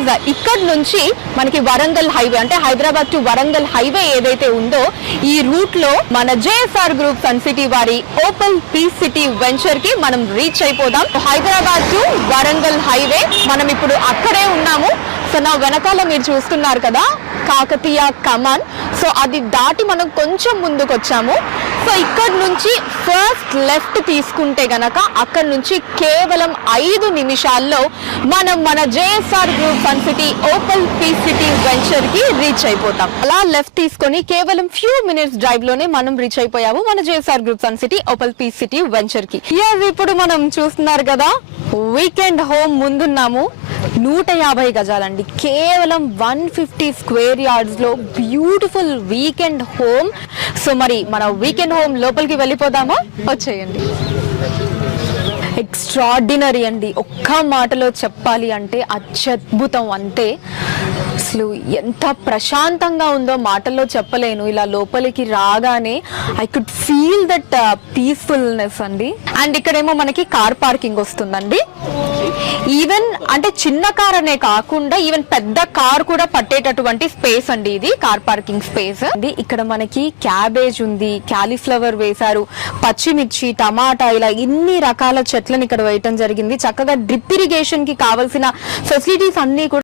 Because ఇక్కడ నుంచి మనకి వరంగల్ హైవే అంటే హైదరాబాద్ టు వరంగల్ హైవే ఏదైతే ఉందో ఈ రూట్ లో మన జేఎస్ఆర్ గ్రూప్ సన్ సిటీ వారి ఓపెన్ పీస్ సిటీ వెంచర్ కి మనం రీచ్ అయిపోదాం. హైదరాబాద్ టు వరంగల్ హైవే మనం ఇప్పుడు అక్కడే ఉన్నాము. సో నా వెనకాల మీరు చూస్తున్నారు కదా కాకతీయ కమాన్. సో అది దాటి మనం కొంచెం ముందుకు వచ్చాము. సో ఇక్కడ నుంచి ఫస్ట్ లెఫ్ట్ తీసుకుంటే గనక అక్కడ నుంచి కేవలం 5 నిమిషాల్లో మనం మన JSR group sun city open peace city venture కి రీచ్ అయిపోతాం. అలా లెఫ్ట్ తీసుకొని కేవలం ఫ్యూ మినిట్స్ డ్రైవ్ లోనే మనం రీచ్ అయిపోయాము మన JSR group sun city open peace city venture కి. ఇప్పుడు మనం చూస్తున్నారు కదా వీకెండ్ హోమ్ ముందున్నాము. 150 గజాలండి, కేవలం 150 స్క్వేర్ యార్డ్స్ లో బ్యూటిఫుల్ వీకెండ్ హోమ్. సో మరి మన వీకెండ్ హోమ్ లోపలికి వెళ్ళిపోదామా? వచ్చేయండి. ఎక్స్ట్రాడినరీ అండి, ఒక్క మాటలో చెప్పాలి అంటే అత్యద్భుతం. అంతే, అసలు ఎంత ప్రశాంతంగా ఉందో మాటల్లో చెప్పలేను. ఇలా లోపలికి రాగానే I could feel that peacefulness అండి. అండ్ ఇక్కడేమో మనకి కార్ పార్కింగ్ వస్తుందండి. ఈవెన్ అంటే చిన్న కార్ అనే కాకుండా ఈవెన్ పెద్ద కార్ కూడా పట్టేటటువంటి స్పేస్ అండి ఇది, కార్ పార్కింగ్ స్పేస్ అండి. ఇక్కడ మనకి క్యాబేజ్ ఉంది, క్యాలీఫ్లవర్ వేశారు, పచ్చిమిర్చి, టమాటా, ఇలా ఇన్ని రకాల చెట్లను ఇక్కడ వేయటం జరిగింది. చక్కగా డ్రిప్ ఇరిగేషన్ కి కావాల్సిన ఫెసిలిటీస్ అన్ని కూడా